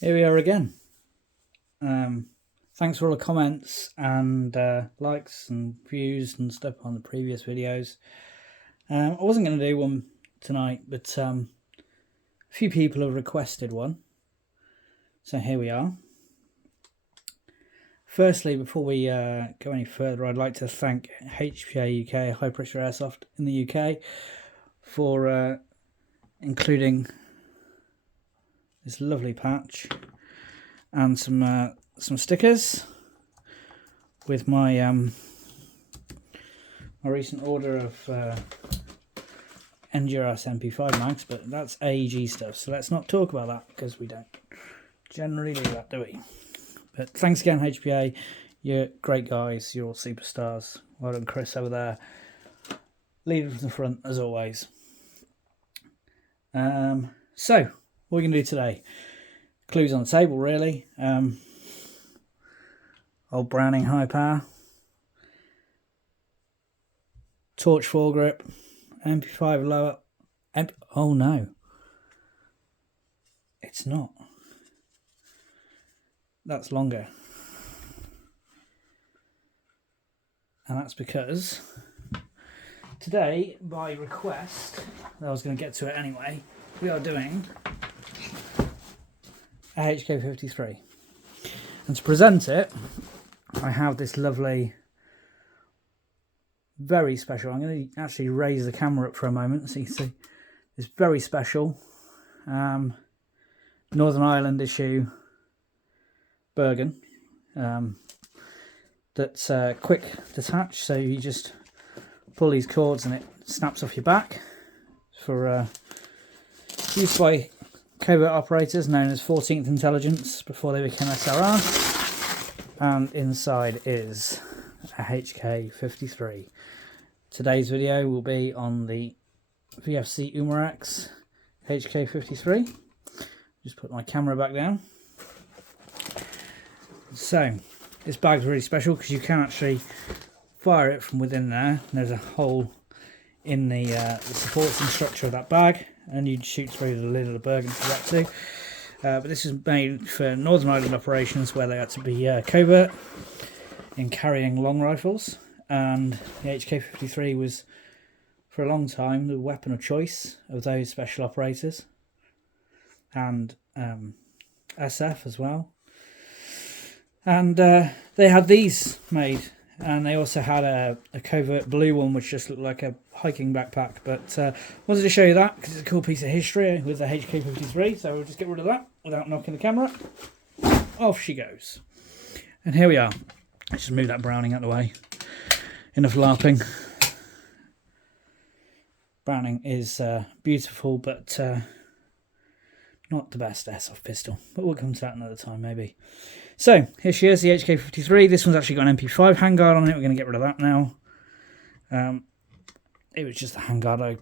Here we are again. Thanks for all the comments and likes and views and stuff on the previous videos. I wasn't going to do one tonight, but a few people have requested one. So here we are. Firstly, before we go any further, I'd like to thank HPA UK, High Pressure Airsoft in the UK, for including this lovely patch and some stickers with my my recent order of Endurance MP5 mags, but that's AEG stuff, so let's not talk about that because we don't generally do that, do we? But thanks again, HPA. You're great guys. You're all superstars. Well done, Chris, over there. Leading from the front, as always. So, what are we going to do today? Clues on the table, really. Old Browning high power. Torch foregrip. MP5 lower. Oh, no. It's not. That's longer. And that's because today, by request, I was going to get to it anyway, we are doing a HK53. And to present it, I have this lovely, very special, I'm going to actually raise the camera up for a moment so you can see this very special Northern Ireland issue Bergen that's quick detach, so you just pull these cords and it snaps off your back for use by covert operators known as 14th Intelligence before they became SRR, and inside is a HK53. Today's video will be on the VFC Umarex HK53. Just put my camera back down. So this bag's really special because you can actually fire it from within there. And there's a hole in the supporting structure of that bag, and you'd shoot through the lid of the Bergen for that too. But this is made for Northern Ireland operations where they had to be covert in carrying long rifles, and the HK53 was for a long time the weapon of choice of those special operators, and SF as well. And they had these made, and they also had a covert blue one which just looked like a hiking backpack, but wanted to show you that because it's a cool piece of history with the HK53, so we'll just get rid of that without knocking the camera. Off she goes. And here we are. Let's just move that Browning out of the way. Enough LARPing. Browning is beautiful, but not the best airsoft pistol, but we'll come to that another time maybe. So here she is, the HK53. This one's actually got an MP5 handguard on it. We're going to get rid of that now. It was just the handguard.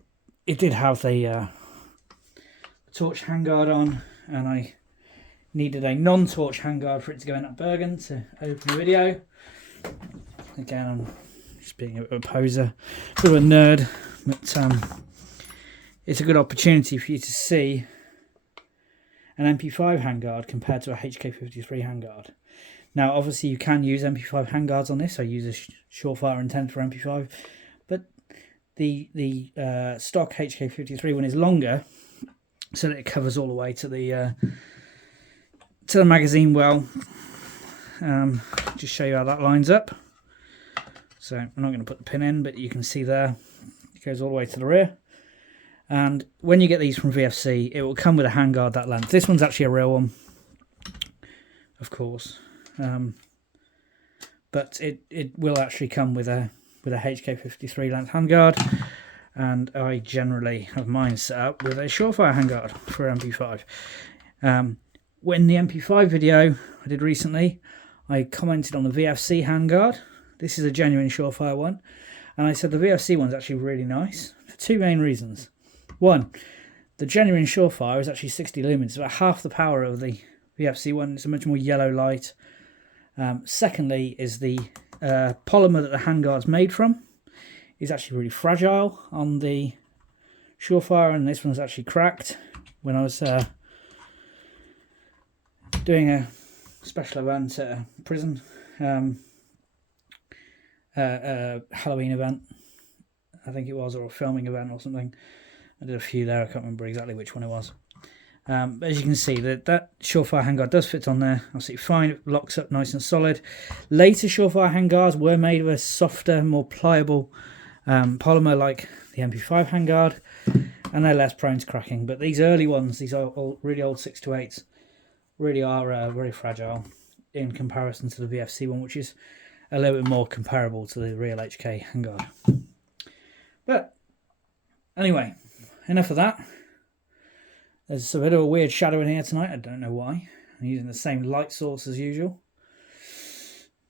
It did have the torch handguard on, and I needed a non-torch handguard for it to go in that Bergen to open the video. Again, I'm just being a bit of a poser, a bit of a nerd, but it's a good opportunity for you to see an MP5 handguard compared to a HK53 handguard. Now, obviously, you can use MP5 handguards on this. I use a Surefire intent for MP5, but the stock HK53 one is longer, so that it covers all the way to the magazine well. Just show you how that lines up. So I'm not going to put the pin in, but you can see there it goes all the way to the rear. And when you get these from VFC, it will come with a handguard that length. This one's actually a real one, of course, but it will actually come with a HK53 length handguard, and I generally have mine set up with a Surefire handguard for MP5. When the MP5 video I did recently, I commented on the VFC handguard. This is a genuine Surefire one, and I said the VFC one's actually really nice for two main reasons. One, the genuine Surefire is actually 60 lumens. It's about half the power of the VFC one. It's a much more yellow light. Secondly, is the polymer that the handguard's made from is actually really fragile on the Surefire, and this one's actually cracked when I was doing a special event at a prison, Halloween event, I think it was, or a filming event or something. I did a few there, I can't remember exactly which one it was. But as you can see, that Surefire handguard does fit on there absolutely fine. It locks up nice and solid. Later Surefire handguards were made of a softer, more pliable polymer like the MP5 handguard, and they're less prone to cracking. But these early ones, these are really old 628s, really are very fragile in comparison to the VFC one, which is a little bit more comparable to the real HK handguard. But anyway, enough of that. There's a bit of a weird shadow in here tonight. I don't know why. I'm using the same light source as usual.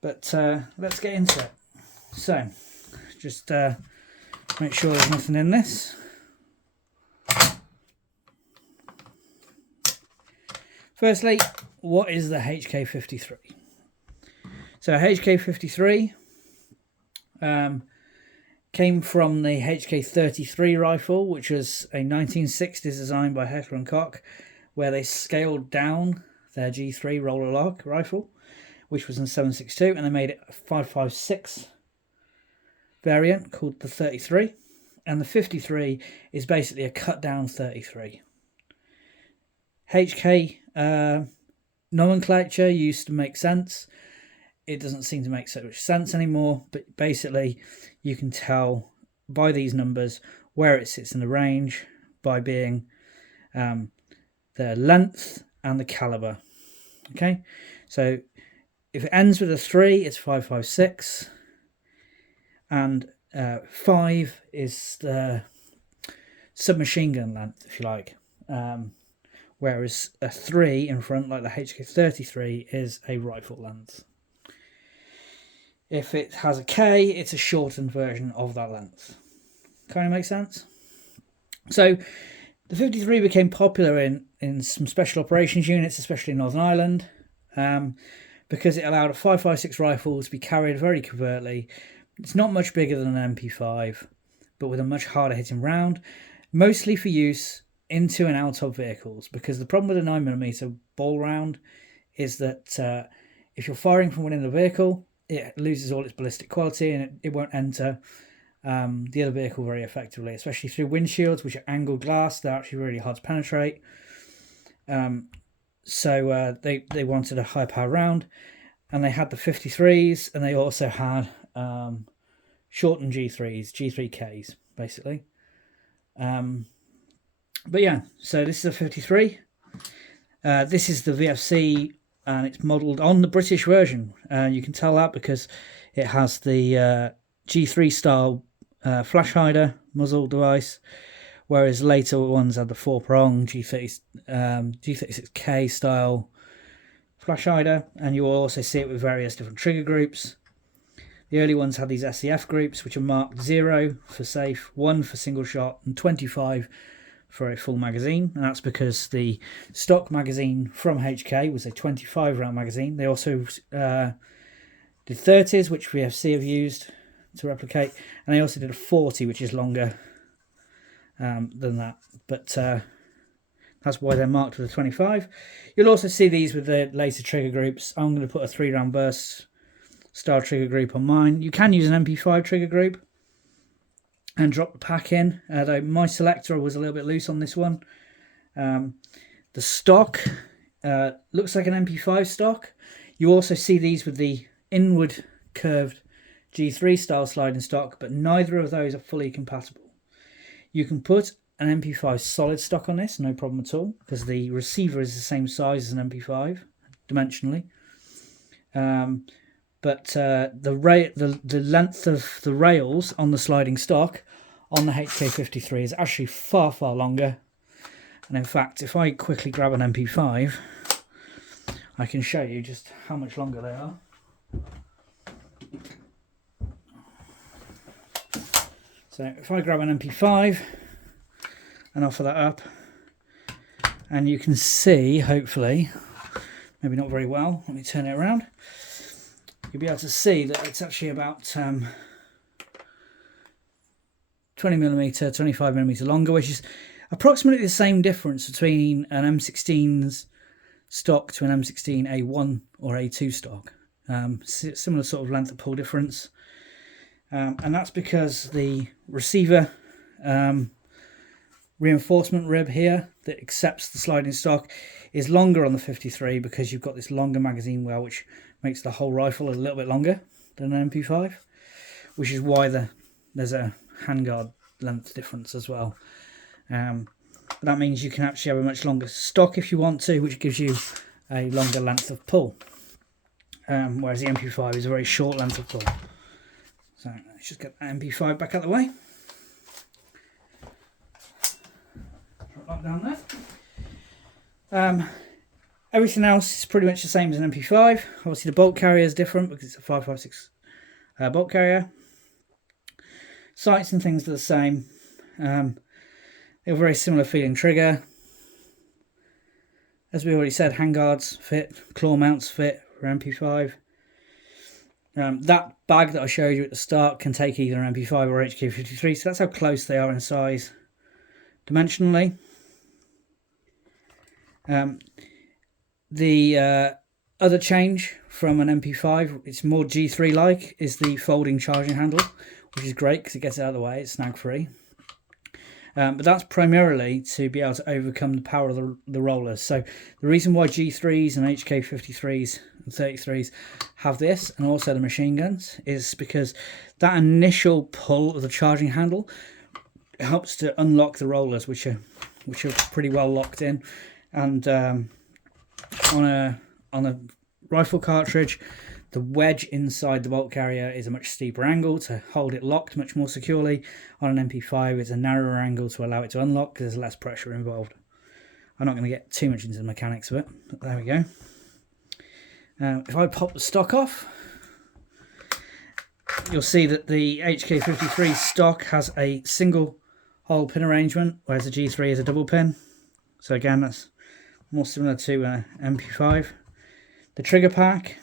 But let's get into it. So, just make sure there's nothing in this. Firstly, what is the HK53? So HK53 came from the HK53 rifle, which was a 1960s design by Heckler & Koch, where they scaled down their G3 roller lock rifle, which was in 7.62, and they made it a 5.56 variant called the 33, and the 53 is basically a cut down 33. HK nomenclature used to make sense. It doesn't seem to make so much sense anymore, but basically you can tell by these numbers where it sits in the range by being the length and the caliber. Okay, so if it ends with a 3, it's 5.56, and 5 is the submachine gun length, if you like, whereas a 3 in front, like the HK33, is a rifle length. If it has a K, it's a shortened version of that length. Kind of makes sense? So the 53 became popular in some special operations units, especially in Northern Ireland, because it allowed a 5.56 rifle to be carried very covertly. It's not much bigger than an MP5, but with a much harder hitting round, mostly for use into and out of vehicles, because the problem with a 9mm ball round is that if you're firing from within the vehicle, it loses all its ballistic quality, and it won't enter the other vehicle very effectively, especially through windshields, which are angled glass. They're actually really hard to penetrate. So they wanted a high power round, and they had the 53s, and they also had shortened G3s, G3Ks, basically. But yeah, so this is a 53. This is the VFC, and it's modelled on the British version. You can tell that because it has the G3 style flash hider muzzle device, whereas later ones had the 4-prong G36K style flash hider, and you will also see it with various different trigger groups. The early ones had these SEF groups, which are marked 0 for safe, 1 for single shot, and 25 for a full magazine, and that's because the stock magazine from HK was a 25 round magazine. They also did 30s, which VFC have used to replicate, and they also did a 40, which is longer than that, but that's why they're marked with a 25. You'll also see these with the later trigger groups. I'm going to put a 3-round burst style trigger group on mine. You can use an MP5 trigger group and drop the pack in, though my selector was a little bit loose on this one. The stock looks like an MP5 stock. You also see these with the inward curved G3 style sliding stock, but neither of those are fully compatible. You can put an MP5 solid stock on this, no problem at all, because the receiver is the same size as an MP5 dimensionally. But the length of the rails on the sliding stock on the HK53 is actually far, far longer. And in fact, if I quickly grab an MP5, I can show you just how much longer they are. So if I grab an MP5 and offer that up, and you can see, hopefully, maybe not very well, let me turn it around, you'll be able to see that it's actually about 20mm, 25mm longer, which is approximately the same difference between an M16's stock to an M16A1 or A2 stock. Similar sort of length of pull difference. And that's because the receiver reinforcement rib here that accepts the sliding stock is longer on the 53 because you've got this longer magazine well, which makes the whole rifle a little bit longer than an MP5, which is why there's a handguard length difference as well. But that means you can actually have a much longer stock if you want to, which gives you a longer length of pull, whereas the MP5 is a very short length of pull. So let's just get the MP5 back out of the way. Drop that down there. Everything else is pretty much the same as an MP5. Obviously the bolt carrier is different because it's a 5.56 bolt carrier. Sights and things are the same. They have a very similar feeling trigger. As we already said, handguards fit, claw mounts fit for MP5. That bag that I showed you at the start can take either an MP5 or HK53, so that's how close they are in size dimensionally. The other change from an MP5, it's more G3 like, is the folding charging handle, which is great because it gets it out of the way, it's snag free. But that's primarily to be able to overcome the power of the rollers. So the reason why G3s and HK53s and 33s have this, and also the machine guns, is because that initial pull of the charging handle helps to unlock the rollers, which are pretty well locked in. And on a rifle cartridge, the wedge inside the bolt carrier is a much steeper angle to hold it locked much more securely. On an MP5, it's a narrower angle to allow it to unlock because there's less pressure involved. I'm not going to get too much into the mechanics of it, but there we go. If I pop the stock off, you'll see that the HK53 stock has a single hole pin arrangement, whereas the G3 is a double pin. So again, that's more similar to an MP5. The trigger pack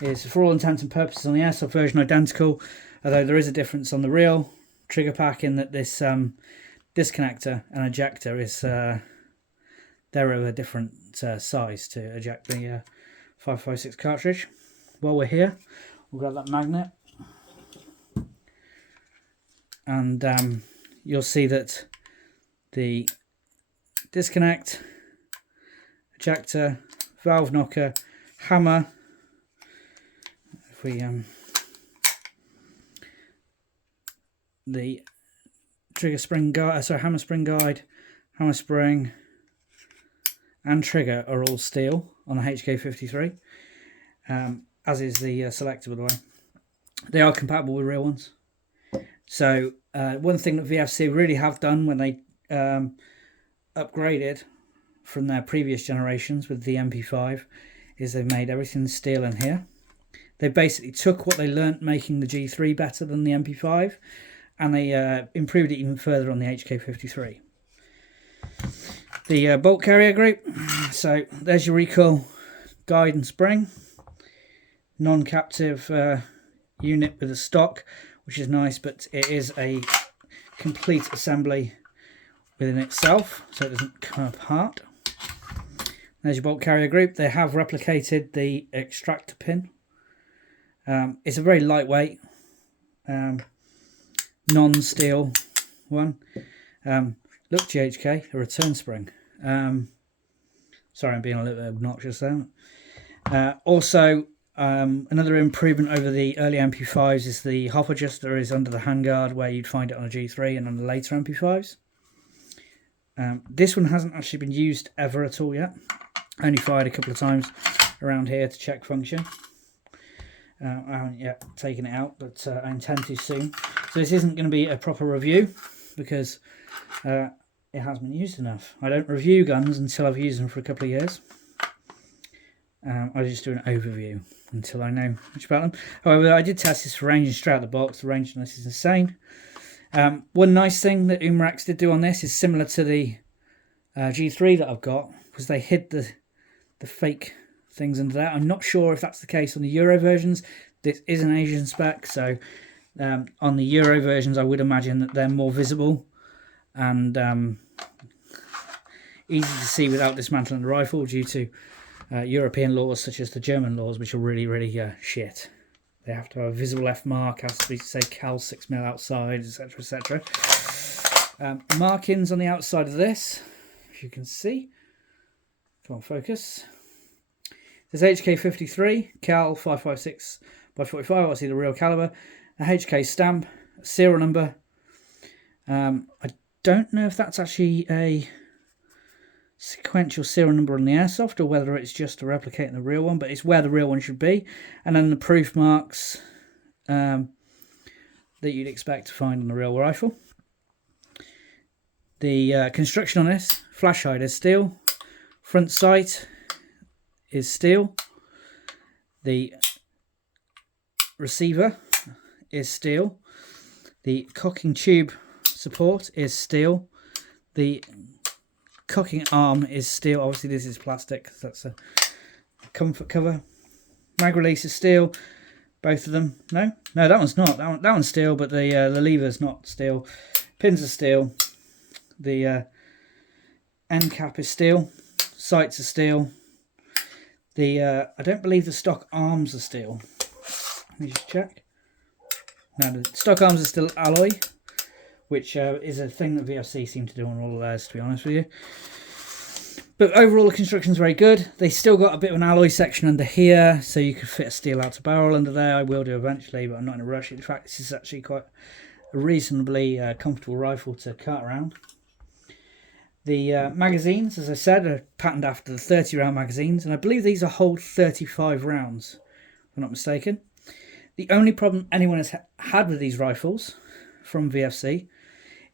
is, for all intents and purposes, on the airsoft version identical, although there is a difference on the real trigger pack in that this disconnector and ejector is they're of a different size to eject the 5.56 cartridge. While we're here, we'll grab that magnet, and you'll see that the disconnect, ejector, valve knocker, hammer. If we the trigger spring guide, hammer spring guide, hammer spring, and trigger are all steel on the HK53, as is the selector, by the way. They are compatible with real ones. So one thing that VFC really have done when they upgraded from their previous generations with the MP5 is they've made everything steel in here. They basically took what they learnt making the G3 better than the MP5, and they improved it even further on the HK53. The bolt carrier group, so there's your recoil guide and spring. Non-captive unit with a stock, which is nice, but it is a complete assembly within itself, so it doesn't come apart. There's your bolt carrier group. They have replicated the extractor pin. It's a very lightweight, non-steel one. Look, GHK, a return spring. Sorry, I'm being a little bit obnoxious there. Also, another improvement over the early MP5s is the hop adjuster is under the handguard, where you'd find it on a G3 and on the later MP5s. This one hasn't actually been used ever at all yet. Only fired a couple of times around here to check function. I haven't yet taken it out, but I intend to soon. So this isn't going to be a proper review because it hasn't been used enough. I don't review guns until I've used them for a couple of years. I just do an overview until I know much about them. However, I did test this for ranging straight out of the box. The range on this is insane. One nice thing that Umarex did do on this is similar to the G3 that I've got, was they hid the fake things under that. I'm not sure if that's the case on the Euro versions. This is an Asian spec, so on the Euro versions I would imagine that they're more visible, and easy to see without dismantling the rifle due to European laws such as the German laws, which are really shit. They have to have a visible F mark, has to be, say, cal 6mm outside, etc, etc. Markings on the outside of this, if you can see. Come on, focus. There's HK53, cal 556 by 45, obviously the real caliber. A HK stamp, a serial number. I don't know if that's actually a sequential serial number on the airsoft or whether it's just replicating the real one, but it's where the real one should be. And then the proof marks that you'd expect to find on the real rifle. The construction on this, flash hide is steel, front sight is steel, the receiver is steel, the cocking tube support is steel, the cocking arm is steel. Obviously this is plastic because that's a comfort cover. Mag release is steel, both of them. No, that one's not. That one's steel, but the lever's not steel. Pins are steel. The end cap is steel. Sights are steel. The I don't believe the stock arms are steel. Let me just check. No, the stock arms are still alloy, which is a thing that VFC seem to do on all of theirs, to be honest with you. But overall, the construction's very good. They still got a bit of an alloy section under here, so you could fit a steel outer barrel under there. I will do eventually, but I'm not in a rush. In fact, this is actually quite a reasonably comfortable rifle to cart around. The magazines, as I said, are patterned after the 30-round magazines, and I believe these are hold 35 rounds, if I'm not mistaken. The only problem anyone has had with these rifles from VFC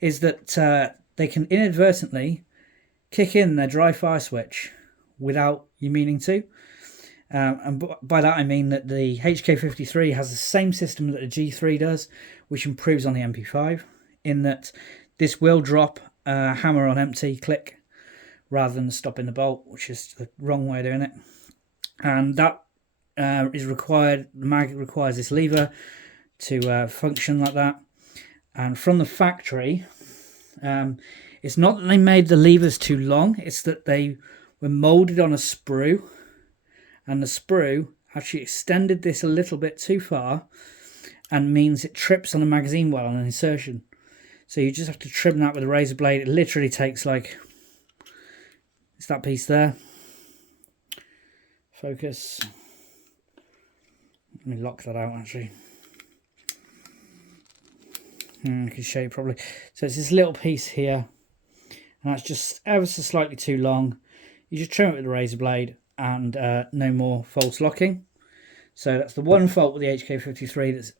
is that they can inadvertently kick in their dry fire switch without you meaning to. And by that I mean that the HK53 has the same system that the G3 does, which improves on the MP5, in that this will drop a hammer on empty click rather than stopping the bolt, which is the wrong way of doing it. And that is required. The mag requires this lever to function like that. And from the factory, it's not that they made the levers too long, it's that they were molded on a sprue, and the sprue actually extended this a little bit too far and means it trips on the magazine well on an insertion. So you just have to trim that with a razor blade. It literally takes like, it's that piece there. Focus. Let me lock that out actually. I can show you probably. So it's this little piece here, and that's just ever so slightly too long. You just trim it with a razor blade, and no more false locking. So that's the one fault with the HK53 that's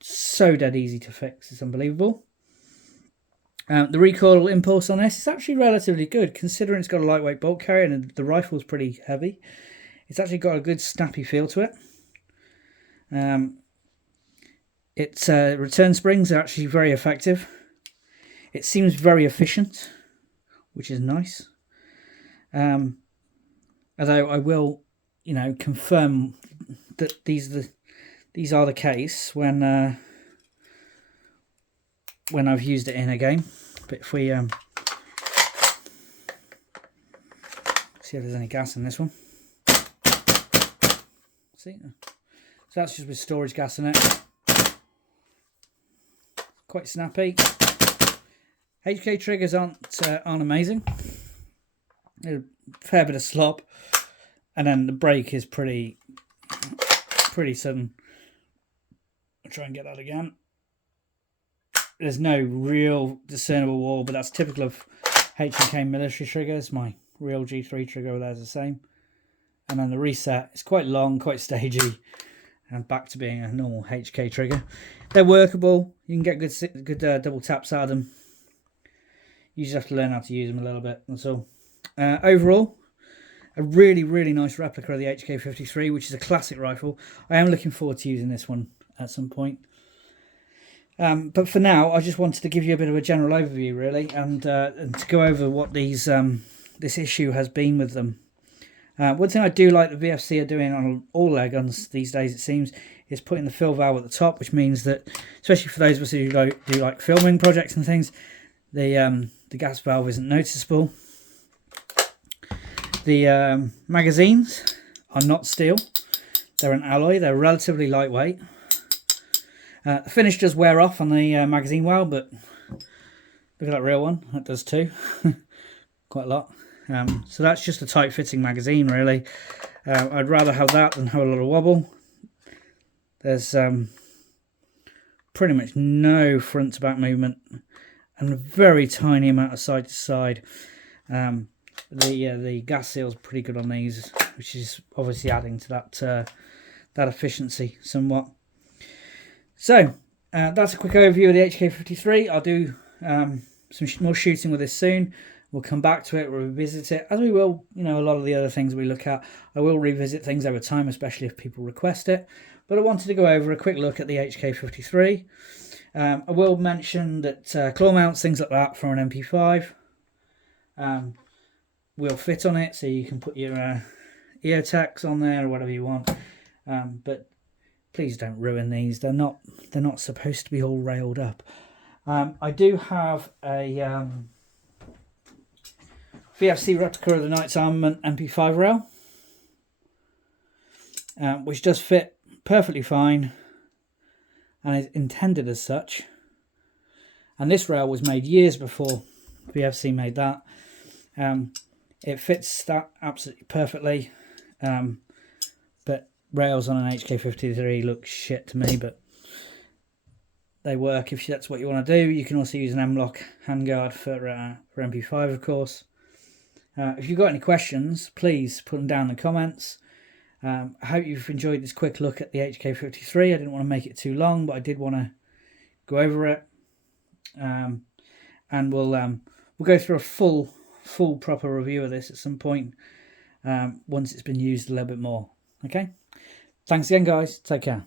so dead easy to fix. It's unbelievable. The recoil impulse on this is actually relatively good, considering it's got a lightweight bolt carrier and the rifle's pretty heavy. It's actually got a good snappy feel to it. Its return springs are actually very effective. It seems very efficient, which is nice. Although I will, confirm that these are the case when I've used it in a game. But if we see if there's any gas in this one. See, so that's just with storage gas in it. Quite snappy. HK triggers aren't amazing. A fair bit of slop, and then the brake is pretty sudden. I'll try and get that again. There's no real discernible wall, but that's typical of H&K military triggers. My real G3 trigger over there is the same. And then the reset is quite long, quite stagey, and back to being a normal HK trigger. They're workable. You can get good double taps out of them. You just have to learn how to use them a little bit, that's all. Overall, a really nice replica of the HK53, which is a classic rifle. I am looking forward to using this one at some point. But for now, I just wanted to give you a bit of a general overview, really, and to go over what this issue has been with them. One thing I do like the VFC are doing on all their guns these days, it seems, is putting the fill valve at the top, which means that, especially for those of us who do like filming projects and things, the gas valve isn't noticeable. The magazines are not steel. They're an alloy. They're relatively lightweight. The finish does wear off on the magazine well, but look at that real one. That does too. Quite a lot. So that's just a tight fitting magazine, really. I'd rather have that than have a lot of wobble. There's pretty much no front to back movement and a very tiny amount of side to side. The gas seal's pretty good on these, which is obviously adding to that efficiency somewhat. So that's a quick overview of the HK53. I'll do some more shooting with this soon. We'll come back to it, revisit it, as we will, a lot of the other things we look at. I will revisit things over time, especially if people request it. But I wanted to go over a quick look at the HK53. I will mention that claw mounts, things like that, for an MP5 will fit on it, so you can put your EOTechs on there or whatever you want. But please don't ruin these. They're not supposed to be all railed up. I do have a VFC replica of the Knights Armament MP5 rail, which does fit perfectly fine and is intended as such. And this rail was made years before VFC made that. It fits that absolutely perfectly, but rails on an HK53 look shit to me, but they work if that's what you want to do. You can also use an M-lock handguard for MP5, of course. If you've got any questions, please put them down in the comments. I hope you've enjoyed this quick look at the HK53. I didn't want to make it too long, but I did want to go over it. And we'll go through a full proper review of this at some point once it's been used a little bit more. Okay? Thanks again, guys. Take care.